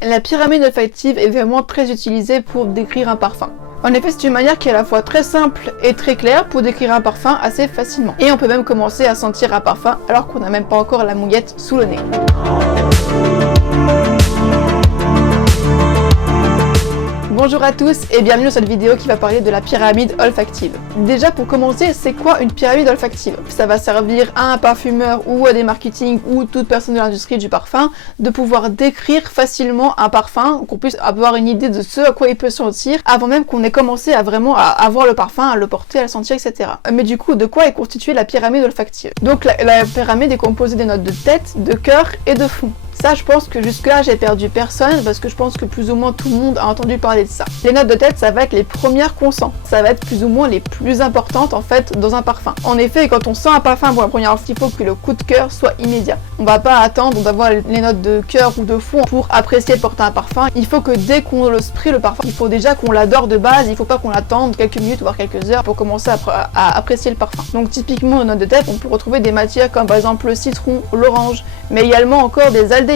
La pyramide olfactive est vraiment très utilisée pour décrire un parfum. En effet, c'est une manière qui est à la fois très simple et très claire pour décrire un parfum assez facilement. Et on peut même commencer à sentir un parfum alors qu'on n'a même pas encore la mouillette sous le nez. Bonjour à tous et bienvenue dans cette vidéo qui va parler de la pyramide olfactive. Déjà pour commencer, c'est quoi une pyramide olfactive? Ça va servir à un parfumeur ou à des marketing ou toute personne de l'industrie du parfum de pouvoir décrire facilement un parfum, qu'on puisse avoir une idée de ce à quoi il peut sentir avant même qu'on ait commencé à vraiment avoir le parfum, à le porter, à le sentir, etc. Mais du coup, de quoi est constituée la pyramide olfactive? Donc la pyramide est composée des notes de tête, de cœur et de fond. Ça, je pense que jusque-là, j'ai perdu personne parce que je pense que plus ou moins tout le monde a entendu parler de ça. Les notes de tête, ça va être les premières qu'on sent. Ça va être plus ou moins les plus importantes en fait dans un parfum. En effet, quand on sent un parfum pour la première fois, il faut que le coup de cœur soit immédiat. On va pas attendre d'avoir les notes de cœur ou de fond pour apprécier porter un parfum. Il faut que dès qu'on le spray le parfum, il faut déjà qu'on l'adore de base. Il faut pas qu'on l'attende quelques minutes voire quelques heures pour commencer à apprécier le parfum. Donc typiquement, aux notes de tête, on peut retrouver des matières comme par exemple le citron, l'orange, mais également encore des aldéhydes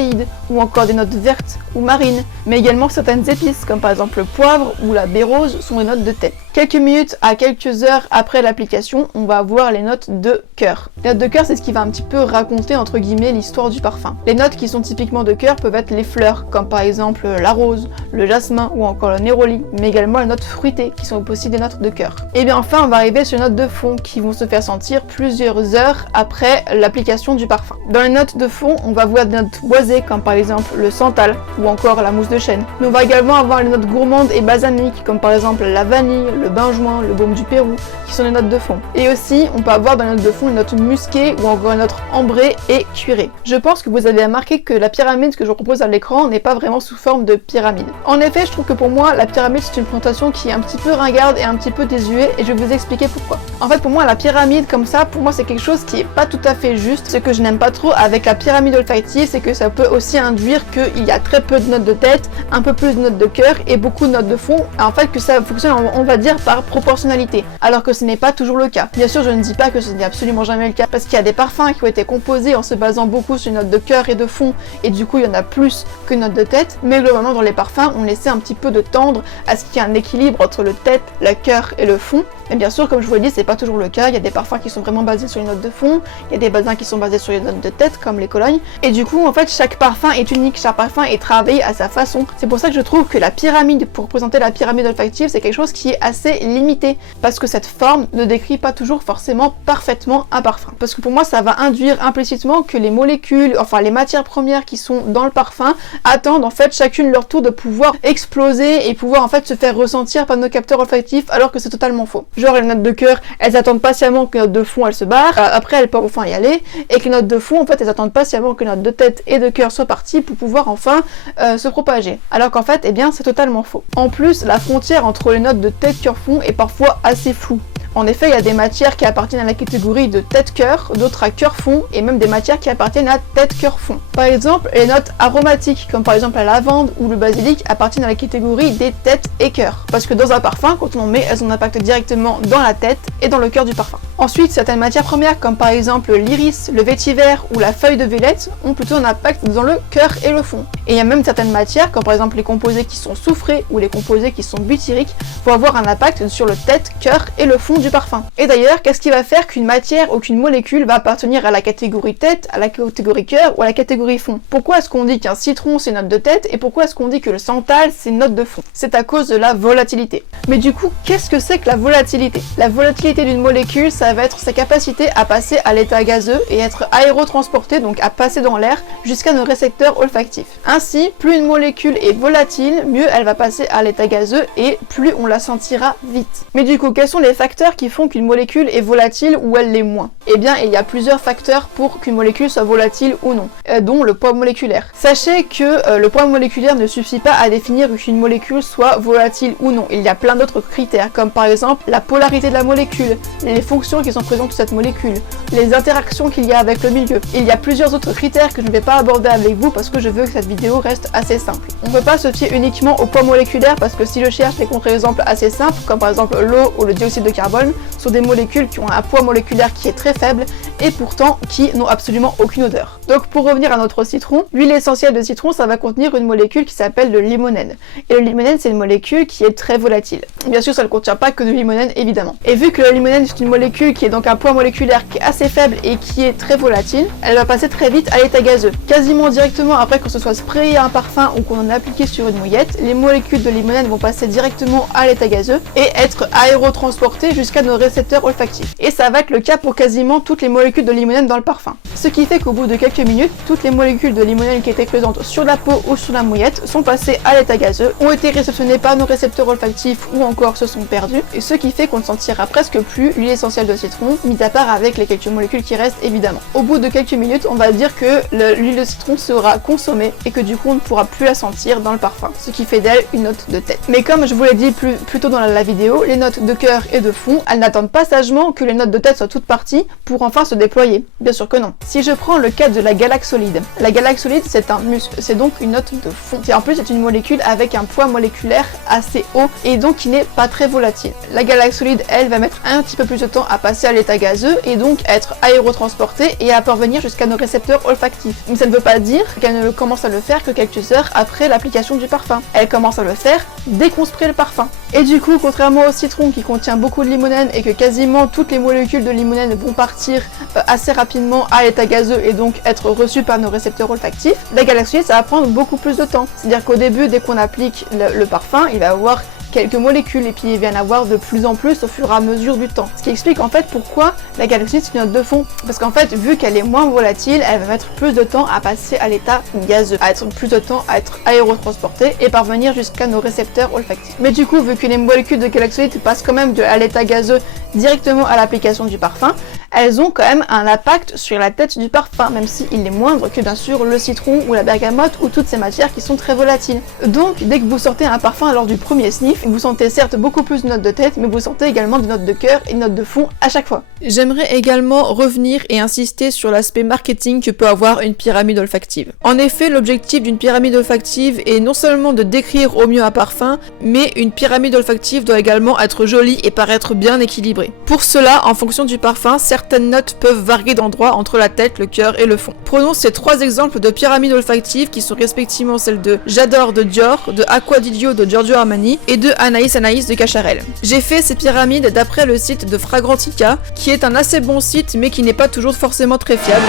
ou encore des notes vertes ou marines, mais également certaines épices comme par exemple le poivre ou la baie rose sont des notes de tête. Quelques minutes à quelques heures après l'application, on va avoir les notes de cœur. Les notes de cœur, c'est ce qui va un petit peu raconter entre guillemets l'histoire du parfum. Les notes qui sont typiquement de cœur peuvent être les fleurs, comme par exemple la rose, le jasmin ou encore le néroli, mais également les notes fruitées qui sont aussi des notes de cœur. Et bien enfin, on va arriver sur les notes de fond qui vont se faire sentir plusieurs heures après l'application du parfum. Dans les notes de fond, on va voir des notes boisées comme par exemple le santal ou encore la mousse de chêne. Mais on va également avoir les notes gourmandes et balsamiques comme par exemple la vanille, le bain-joint, le baume du Pérou, qui sont les notes de fond. Et aussi, on peut avoir dans les notes de fond une note musquée ou encore une note ambrée et cuirée. Je pense que vous avez remarqué que la pyramide que je vous propose à l'écran n'est pas vraiment sous forme de pyramide. En effet, je trouve que pour moi, la pyramide c'est une présentation qui est un petit peu ringarde et un petit peu désuée et je vais vous expliquer pourquoi. En fait, pour moi, la pyramide comme ça, pour moi c'est quelque chose qui est pas tout à fait juste. Ce que je n'aime pas trop avec la pyramide olfactive, c'est que ça peut aussi induire qu'il y a très peu de notes de tête, un peu plus de notes de cœur et beaucoup de notes de fond. En fait, que ça fonctionne, on va dire, par proportionnalité, alors que ce n'est pas toujours le cas. Bien sûr, je ne dis pas que ce n'est absolument jamais le cas, parce qu'il y a des parfums qui ont été composés en se basant beaucoup sur une note de cœur et de fond, et du coup il y en a plus que note de tête, mais globalement dans les parfums, on essaie un petit peu de tendre à ce qu'il y ait un équilibre entre le tête, le cœur et le fond. Et bien sûr, comme je vous l'ai dit, c'est pas toujours le cas. Il y a des parfums qui sont vraiment basés sur les notes de fond, il y a des parfums qui sont basés sur les notes de tête, comme les colognes. Et du coup, en fait, chaque parfum est unique, chaque parfum est travaillé à sa façon. C'est pour ça que je trouve que la pyramide, pour représenter la pyramide olfactive, c'est quelque chose qui est assez limité, parce que cette forme ne décrit pas toujours forcément parfaitement un parfum. Parce que pour moi, ça va induire implicitement que les molécules, enfin les matières premières qui sont dans le parfum, attendent en fait chacune leur tour de pouvoir exploser et pouvoir en fait se faire ressentir par nos capteurs olfactifs, alors que c'est totalement faux. Genre les notes de cœur, elles attendent patiemment que les notes de fond elles se barrent, après elles peuvent enfin y aller, et que les notes de fond en fait elles attendent patiemment que les notes de tête et de cœur soient parties pour pouvoir enfin se propager. Alors qu'en fait, eh bien c'est totalement faux. En plus, la frontière entre les notes de tête, cœur, fond est parfois assez floue. En effet, il y a des matières qui appartiennent à la catégorie de tête-cœur, d'autres à cœur-fond, et même des matières qui appartiennent à tête-cœur-fond. Par exemple, les notes aromatiques, comme par exemple la lavande ou le basilic, appartiennent à la catégorie des têtes et cœurs. Parce que dans un parfum, quand on en met, elles ont un impact directement dans la tête et dans le cœur du parfum. Ensuite, certaines matières premières, comme par exemple l'iris, le vétiver ou la feuille de vélette, ont plutôt un impact dans le cœur et le fond. Et il y a même certaines matières, comme par exemple les composés qui sont soufrés ou les composés qui sont butyriques, vont avoir un impact sur le tête, cœur et le fond du parfum. Et d'ailleurs, qu'est-ce qui va faire qu'une matière ou qu'une molécule va appartenir à la catégorie tête, à la catégorie cœur ou à la catégorie fond? Pourquoi est-ce qu'on dit qu'un citron c'est une note de tête et pourquoi est-ce qu'on dit que le santal c'est une note de fond? C'est à cause de la volatilité. Mais du coup, qu'est-ce que c'est que la volatilité? La volatilité d'une molécule, ça va être sa capacité à passer à l'état gazeux et être aérotransportée, donc à passer dans l'air jusqu'à nos récepteurs olfactifs. Ainsi, plus une molécule est volatile, mieux elle va passer à l'état gazeux et plus on la sentira vite. Mais du coup, quels sont les facteurs qui font qu'une molécule est volatile ou elle l'est moins? Eh bien, il y a plusieurs facteurs pour qu'une molécule soit volatile ou non, dont le poids moléculaire. Sachez que le poids moléculaire ne suffit pas à définir qu'une molécule soit volatile ou non. Il y a plein d'autres critères, comme par exemple la polarité de la molécule, les fonctions qui sont présentes de cette molécule, les interactions qu'il y a avec le milieu. Il y a plusieurs autres critères que je ne vais pas aborder avec vous parce que je veux que cette vidéo reste assez simple. On ne peut pas se fier uniquement au poids moléculaire parce que si je cherche des contre-exemples assez simples, comme par exemple l'eau ou le dioxyde de carbone, Stockholm sont des molécules qui ont un poids moléculaire qui est très faible et pourtant qui n'ont absolument aucune odeur. Donc pour revenir à notre citron, l'huile essentielle de citron, ça va contenir une molécule qui s'appelle le limonène. Et le limonène, c'est une molécule qui est très volatile. Bien sûr, ça ne contient pas que du limonène, évidemment. Et vu que le limonène, c'est une molécule qui est donc un poids moléculaire qui est assez faible et qui est très volatile, elle va passer très vite à l'état gazeux. Quasiment directement après qu'on se soit sprayé un parfum ou qu'on en a appliqué sur une mouillette, les molécules de limonène vont passer directement à l'état gazeux et être aérotransportées jusqu'à nos récepteurs olfactifs. Et ça va être le cas pour quasiment toutes les molécules de limonène dans le parfum. Ce qui fait qu'au bout de quelques minutes, toutes les molécules de limonène qui étaient présentes sur la peau ou sur la mouillette sont passées à l'état gazeux, ont été réceptionnées par nos récepteurs olfactifs ou encore se sont perdues, et ce qui fait qu'on ne sentira presque plus l'huile essentielle de citron, mis à part avec les quelques molécules qui restent évidemment. Au bout de quelques minutes, on va dire que l'huile de citron sera consommée et que du coup on ne pourra plus la sentir dans le parfum, ce qui fait d'elle une note de tête. Mais comme je vous l'ai dit plus tôt dans la vidéo, les notes de cœur et de fond, elles n'attendent pas sagement que les notes de tête soient toutes parties pour enfin se déployer. Bien sûr que non. Si je prends le cas de la galaxolide, la galaxolide c'est un muscle, c'est donc une note de fond. Et en plus c'est une molécule avec un poids moléculaire assez haut et donc qui n'est pas très volatile. La galaxolide, elle, va mettre un petit peu plus de temps à passer à l'état gazeux et donc être aérotransportée et à parvenir jusqu'à nos récepteurs olfactifs. Mais ça ne veut pas dire qu'elle ne commence à le faire que quelques heures après l'application du parfum. Elle commence à le faire dès qu'on spray le parfum. Et du coup, contrairement au citron qui contient beaucoup de limonène et que quasiment toutes les molécules de limonène vont partir assez rapidement à l'état gazeux et donc être reçues par nos récepteurs olfactifs, la galaxolide, ça va prendre beaucoup plus de temps. C'est-à-dire qu'au début, dès qu'on applique le parfum, il va avoir quelques molécules et puis il va y en avoir de plus en plus au fur et à mesure du temps. Ce qui explique en fait pourquoi la galaxolide c'est une note de fond. Parce qu'en fait, vu qu'elle est moins volatile, elle va mettre plus de temps à passer à l'état gazeux, à être plus de temps à être aérotransportée et parvenir jusqu'à nos récepteurs olfactifs. Mais du coup, vu que les molécules de galaxolide passent quand même à l'état gazeux directement à l'application du parfum, elles ont quand même un impact sur la tête du parfum, même s'il est moindre que bien sûr le citron ou la bergamote ou toutes ces matières qui sont très volatiles. Donc dès que vous sortez un parfum lors du premier sniff, vous sentez certes beaucoup plus de notes de tête, mais vous sentez également des notes de cœur et des notes de fond à chaque fois. J'aimerais également revenir et insister sur l'aspect marketing que peut avoir une pyramide olfactive. En effet, l'objectif d'une pyramide olfactive est non seulement de décrire au mieux un parfum, mais une pyramide olfactive doit également être jolie et paraître bien équilibrée. Pour cela, en fonction du parfum, certaines notes peuvent varier d'endroit entre la tête, le cœur et le fond. Prenons ces trois exemples de pyramides olfactives qui sont respectivement celles de J'adore de Dior, de Acqua di Dio de Giorgio Armani et de Anaïs Anaïs de Cacharel. J'ai fait ces pyramides d'après le site de Fragrantica, qui est un assez bon site mais qui n'est pas toujours forcément très fiable.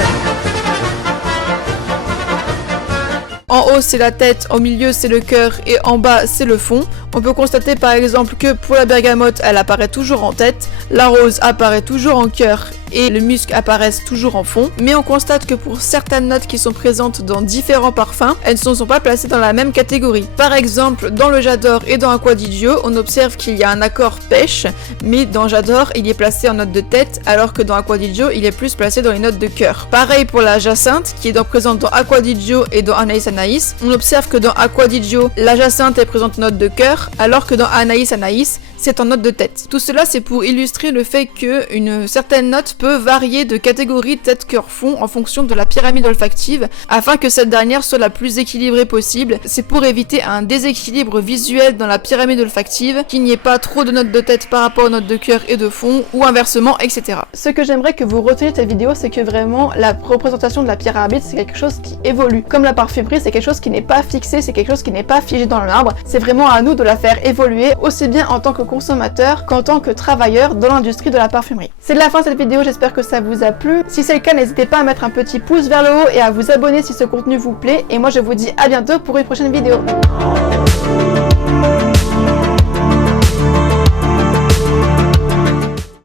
En haut c'est la tête, au milieu c'est le cœur et en bas c'est le fond. On peut constater par exemple que pour la bergamote elle apparaît toujours en tête, la rose apparaît toujours en cœur et le musc apparaissent toujours en fond, mais on constate que pour certaines notes qui sont présentes dans différents parfums, elles ne sont pas placées dans la même catégorie. Par exemple, dans le J'adore et dans Acqua di Dio, on observe qu'il y a un accord pêche, mais dans J'adore, il est placé en note de tête, alors que dans Acqua di Dio, il est plus placé dans les notes de cœur. Pareil pour la jacinthe, qui est présente dans Acqua di Dio et dans Anaïs Anaïs, on observe que dans Acqua di Dio, la jacinthe est présente en note de cœur, alors que dans Anaïs Anaïs, c'est en note de tête. Tout cela, c'est pour illustrer le fait qu'une certaine note peut varier de catégorie tête-cœur-fond en fonction de la pyramide olfactive, afin que cette dernière soit la plus équilibrée possible. C'est pour éviter un déséquilibre visuel dans la pyramide olfactive, qu'il n'y ait pas trop de notes de tête par rapport aux notes de cœur et de fond, ou inversement, etc. Ce que j'aimerais que vous reteniez de cette vidéo, c'est que vraiment, la représentation de la pyramide, c'est quelque chose qui évolue. Comme la parfumerie, c'est quelque chose qui n'est pas fixé, c'est quelque chose qui n'est pas figé dans le marbre. C'est vraiment à nous de la faire évoluer, aussi bien en tant que consommateur qu'en tant que travailleur dans l'industrie de la parfumerie. C'est la fin de cette vidéo, j'espère que ça vous a plu. Si c'est le cas, n'hésitez pas à mettre un petit pouce vers le haut et à vous abonner si ce contenu vous plaît. Et moi je vous dis à bientôt pour une prochaine vidéo.